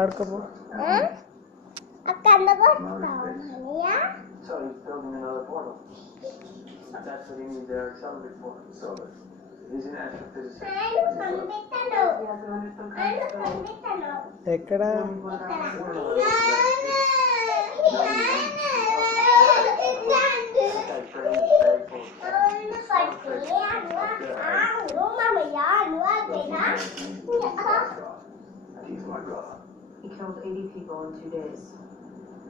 ఆడుకోపో అక్కడ So he's building another portal. That's what he needs to accelerate for. So he's an astrophysicist. ఎక్కడ He's my brother. He killed 80 people in 2 days.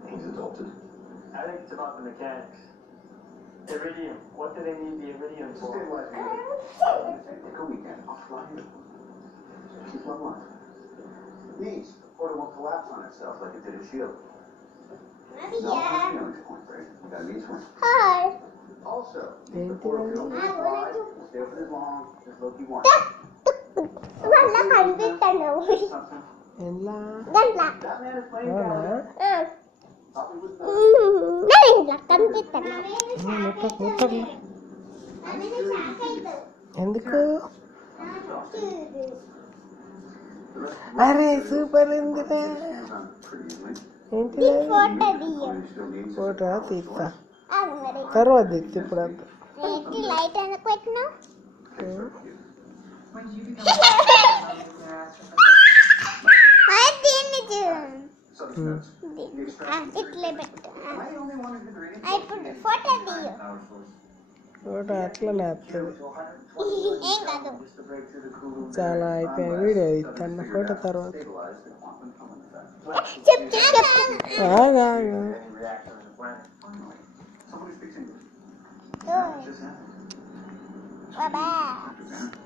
He's adopted. I think it's about the mechanics. Iridium. What do they need the iridium for? Take a weekend. I'll fly you. Keep my life. These, the portal won't collapse on itself like it did a shield. No, feelings point, right? You gotta meet one. Hi. Also, if the portal can only fly, stay open as long as Loki wants. Wala kanibitan Something. ఎలా Ganda. That man is playing అవునా bad. Thought we would know. Nalila kanibitan ముట్టకు ఎందుకు అరే super ఉందిరా ఏంటి photo దియో photo తీస్తా అది మరి తర్వాత తీస్తా ఇప్పుడు అంతా ఏంటి లైట్ ఎందుకు పెట్టినావు When did you become their astrophysics? అది దీన్ని చూడు Something else. ఇట్లే పెట్టు Am I the only one who's been reading? ఇప్పుడు ఫోటో దియో Power source. ఫోటో అట్లనే వస్తుంది ఏం కాదు Just to break through the cool. చాలా అయిపోయిన వీడియో ఇస్తాను ఫోటో తర్వాత Stabilize the quantum common effect. చెప్పు ఆగు Any reaction on the planet? Finally, somebody speaks English. Oh. Just happened. Baba Dr. Banner.